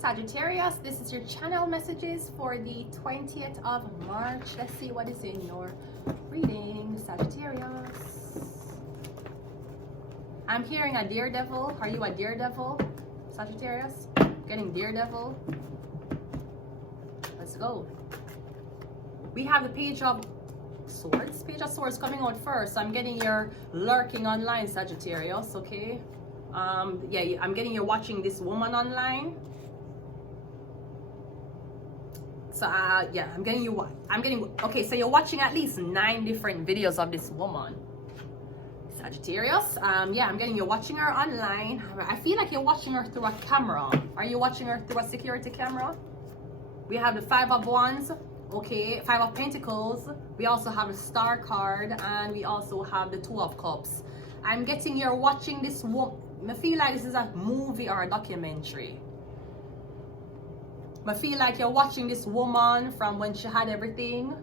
Sagittarius. This is your channel messages for the 20th of March. Let's see what is in your reading, Sagittarius. I'm hearing a daredevil. Are you a daredevil, Sagittarius? Getting daredevil. Let's go. We have the Page of Swords. Page of Swords coming out first. I'm getting your lurking online, Sagittarius. Okay. Yeah, I'm getting you watching this woman online. So yeah, I'm getting okay, so you're watching at least 9 different videos of this woman, Sagittarius. Yeah, I'm getting you watching her online. I feel like you're watching her through a camera. Are you watching her through a security camera? We have the 5 of Wands. Okay, 5 of Pentacles. We also have the Star card, and we also have the 2 of Cups. I'm getting you're watching this woman. I feel like this is a movie or a documentary. I feel like you're watching this woman from when she had everything,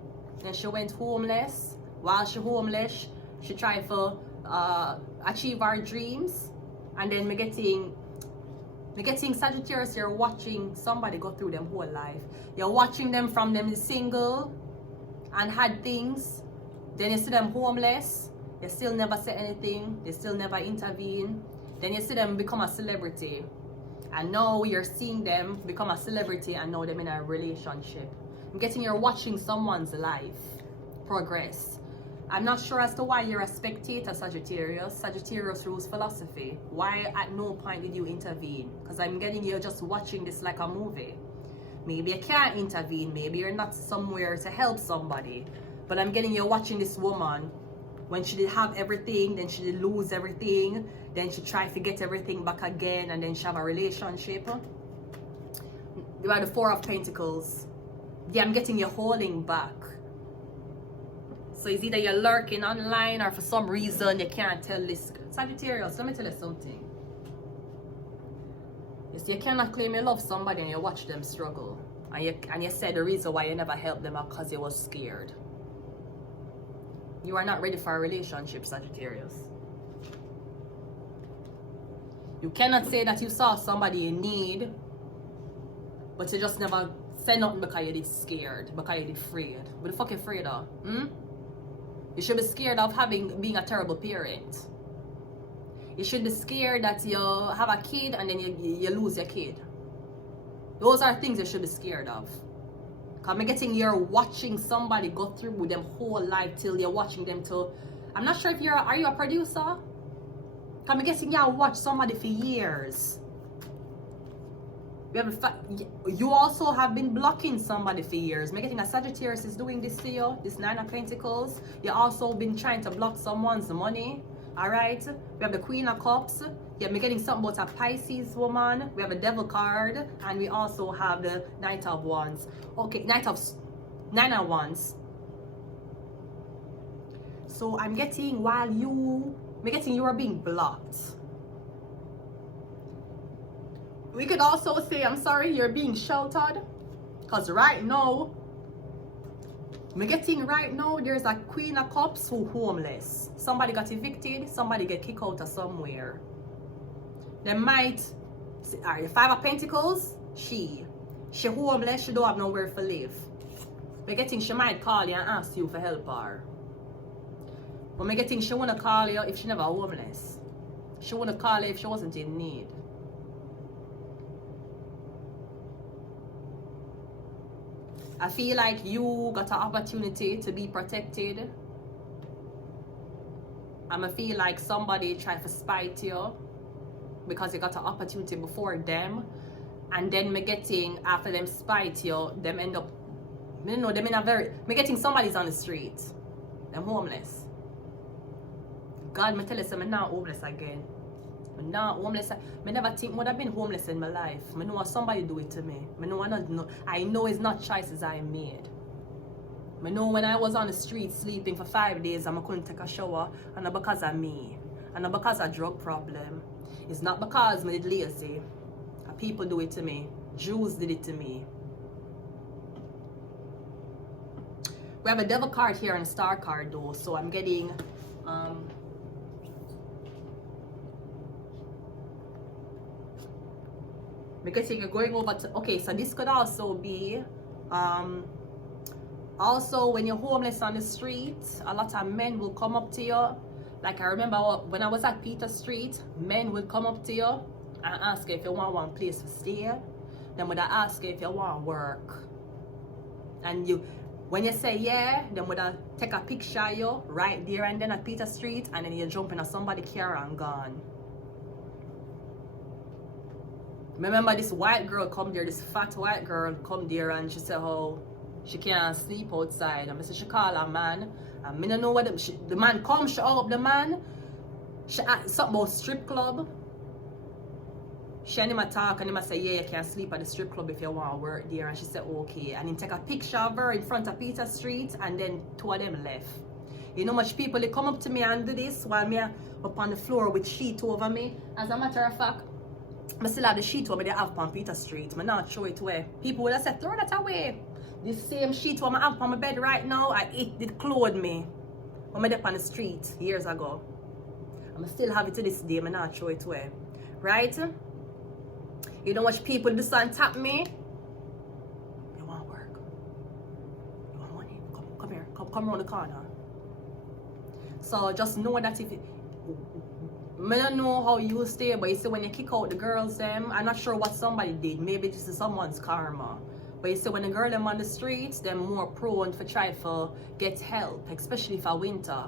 then she went homeless. While she homeless, she tried to achieve her dreams, and then me getting Sagittarius. You're watching somebody go through them whole life. You're watching them from them single and had things, then you see them homeless. You still never say anything. They still never intervene. Then you see them become a celebrity. And now you're seeing them become a celebrity and now them in a relationship. I'm getting you're watching someone's life progress. I'm not sure as to why you're a spectator, Sagittarius. Sagittarius rules philosophy. Why at no point did you intervene? Because I'm getting you're just watching this like a movie. Maybe you can't intervene. Maybe you're not somewhere to help somebody. But I'm getting you're watching this woman. When she did have everything, then she did lose everything, then she tried to get everything back again, and then she have a relationship. You are the 4 of Pentacles. Yeah, I'm getting you holding back. So it's either you're lurking online or for some reason you can't tell this. Sagittarius, let me tell you something. You see, you cannot claim you love somebody and you watch them struggle. And you said the reason why you never helped them because you was scared. You are not ready for a relationship, Sagittarius. You cannot say that you saw somebody in need, but you just never said nothing because you did scared, because you did afraid. What the fuck you afraid of? You should be scared of being a terrible parent. You should be scared that you have a kid and then you lose your kid. Those are things you should be scared of. I'm getting you're watching somebody go through them whole life till you're watching them till. I'm not sure if are you a producer? I'm guessing you watch somebody for years. You also have been blocking somebody for years. I'm getting a Sagittarius is doing this to you, this 9 of Pentacles. You also been trying to block someone's money. Alright, we have the Queen of Cups. Yeah, we're getting something about a Pisces woman. We have a Devil card, and we also have the Knight of Wands. Okay, 9 of Wands. So I'm getting you are being blocked. We could also say, I'm sorry, you're being sheltered, because right now, there's a Queen of Cups who homeless. Somebody got evicted, somebody get kicked out of somewhere. They might, the 5 of Pentacles, she homeless, she don't have nowhere to live. We're she might call you and ask you for help her. But we're she wanna call you if she never homeless. She wanna call you if she wasn't in need. I feel like you got an opportunity to be protected. I feel like somebody tried to spite you because you got an opportunity before them, and then after them spite you, them end up, them in a very, somebody's on the street, them homeless. God, me tell you, I'm not homeless again. I'm not homeless. I never think would have been homeless in my life. I know somebody do it to me. I know it's not choices I made. I know when I was on the street sleeping for 5 days, I couldn't take a shower, and not because of me, and not because of drug problem. It's not because I did lazy. People do it to me. Jews did it to me. We have a Devil card here and a Star card though, so I'm getting Because you're going over to, okay, so this could also be also when you're homeless on the street, a lot of men will come up to you. Like I remember when I was at Peter Street, men would come up to you and ask you if you want one place to stay. Then would I ask you if you want work. And when you say yeah, then would I take a picture of you right there and then at Peter Street, and then you jump in a somebody car and gone. Remember this white girl come there, this fat white girl come there, and she said how she can't sleep outside. And I said she call a man, and I don't know what the man come, she up the man. She asked something about strip club. She and him a talk, and him a say, yeah, you can sleep at the strip club if you want to work there. And she said, okay. And he take a picture of her in front of Peter Street, and then two of them left. You know much people, they come up to me and do this while me up on the floor with sheet over me. As a matter of fact, I still have the sheet over they have on Peter Street. I not show it away. People would have said, throw that away. This same sheet what I have on my bed right now, it did clothe me when I up on the street years ago. I still have it to this day. I not show it away. Right? You know what people do and tap me? You want work? You want money? Come here. Come around the corner. So just know that if I don't know how you stay, but you see when you kick out the girls them, I'm not sure what somebody did. Maybe this is someone's karma. But you see when the girl them on the streets, they're more prone for try to get help, especially for winter.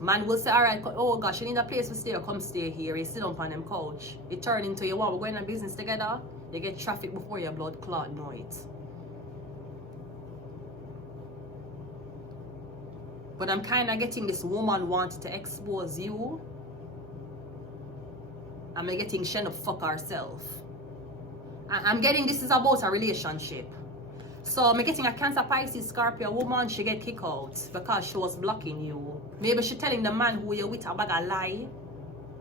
Man will say, alright, oh gosh, you need a place to stay, come stay here. You sit up on them couch. It turn into you want, we're going on business together. You get traffic before your blood clot know it. But I'm kind of getting this woman wanted to expose you. I'm getting she to fuck herself. I'm getting this is about a relationship. So I'm getting a Cancer, Pisces, Scorpio woman, she get kicked out because she was blocking you. Maybe she telling the man who you with a bag of lie.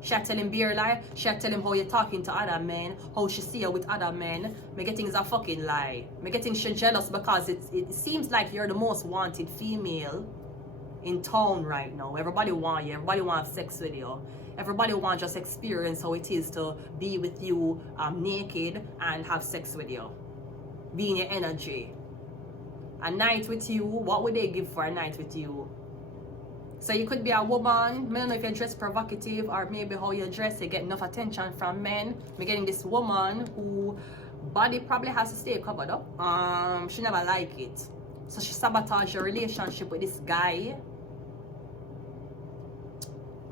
She tell him beer lie. She tell him how you're talking to other men, how she see you with other men. Me getting is a fucking lie. Me getting she jealous because it seems like you're the most wanted female in town right now. Everybody want you. Everybody want to have sex with you. Everybody want just experience how it is to be with you naked and have sex with you. Be in your energy. A night with you, what would they give for a night with you? So you could be a woman, I don't know if you dress provocative or maybe how you dress, you get enough attention from men. We're getting this woman who body probably has to stay covered up. She never like it. So she sabotage your relationship with this guy.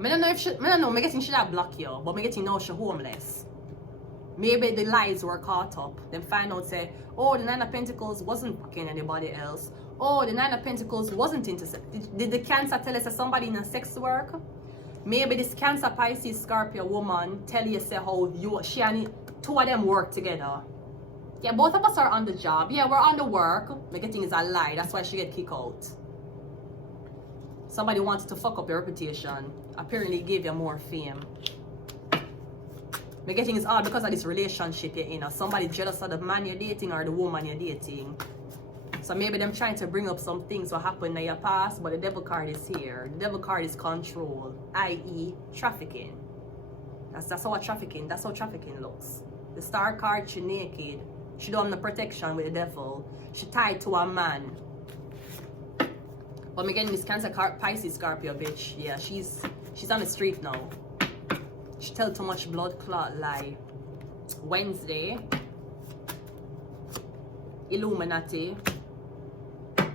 I don't know if she, I don't know, I'm getting she not block you, but I'm getting now she homeless. Maybe the lies were caught up. Then find out say, oh, the Nine of Pentacles wasn't fucking anybody else. Oh, the Nine of Pentacles wasn't into sex. Did the Cancer tell us that somebody in a sex work? Maybe this Cancer, Pisces, Scorpio woman tell you say how she and two of them work together. Yeah, both of us are on the job. Yeah, we're on the work. My getting is a lie. That's why she get kicked out. Somebody wanted to fuck up your reputation. Apparently gave you more fame. My getting is all because of this relationship you're in. Or somebody jealous of the man you're dating or the woman you're dating. So maybe them trying to bring up some things what happened in your past, but the devil card is here. The devil card is control, i.e. trafficking. That's how trafficking looks. The star card, she naked. She don't have no protection with the devil. She tied to a man. But me getting this Cancer, Pisces, Scorpio bitch. Yeah, she's on the street now. She tell too much blood clot lie. Wednesday, Illuminati.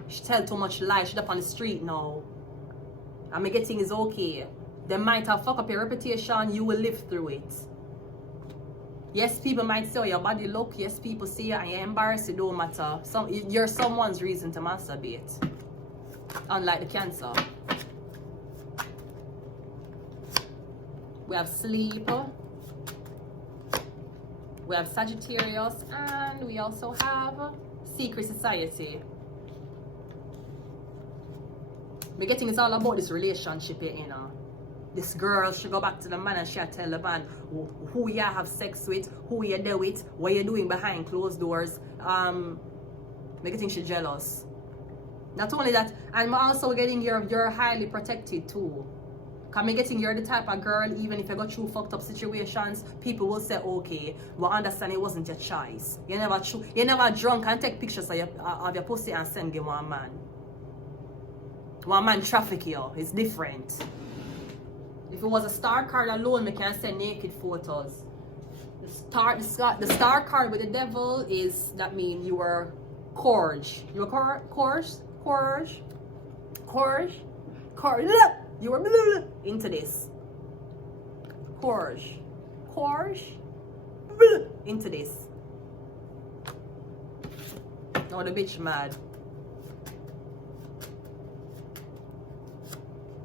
She tell too much lie. She's up on the street now. And me getting is okay. They might have fuck up your reputation. You will live through it. Yes, people might say, oh, your body look. Yes, people see you and you're embarrassed. It don't matter. You're someone's reason to masturbate. Unlike the Cancer. We have sleep. We have Sagittarius. And we also have secret society. We're getting it's all about this relationship here, you know. This girl, she go back to the man and she tell the man who you have sex with, who you there with, what you're doing behind closed doors. We're getting she jealous. Not only that, I'm also getting you're highly protected too. Cause me getting you're the type of girl, even if you go through fucked up situations, people will say, okay, but understand it wasn't your choice. You never drunk and take pictures of your pussy and send it one man. One man traffic you. It's different. If it was a star card alone, me can send naked photos. The star card with the devil is, that means you were courage. You were courage. You were into this. Courage. Into this. Now the bitch mad.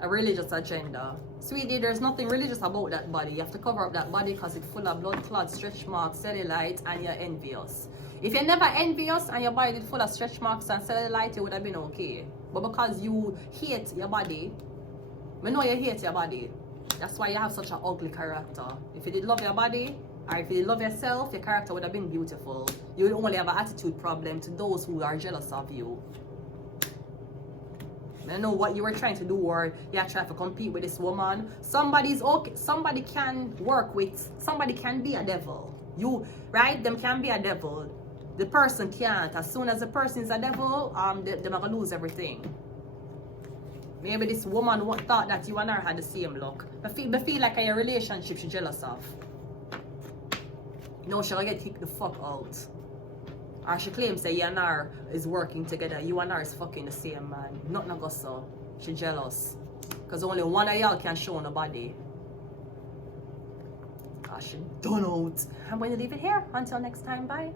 A religious agenda. Sweetie, there's nothing religious about that body. You have to cover up that body because it's full of blood clots, stretch marks, cellulite, and you're envious. If you're never envious and your body is full of stretch marks and cellulite, it would have been okay. But because you hate your body, I know you hate your body. That's why you have such an ugly character. If you did love your body, or if you did love yourself, your character would have been beautiful. You would only have an attitude problem to those who are jealous of you. I know what you were trying to do, or you're trying to compete with this woman. Somebody's okay. Somebody can work with. Somebody can be a devil. You, right? Them can be a devil. The person can't. As soon as the person is a devil, they're gonna lose everything. Maybe this woman thought that you and her had the same look. But feel like in your relationship she's jealous of. No, she'll get kicked the fuck out. Or she claims that you and her is working together. You and her is fucking the same man. Nothing go so. She jealous. Because only one of y'all can show nobody. She done out. I'm going to leave it here. Until next time, bye.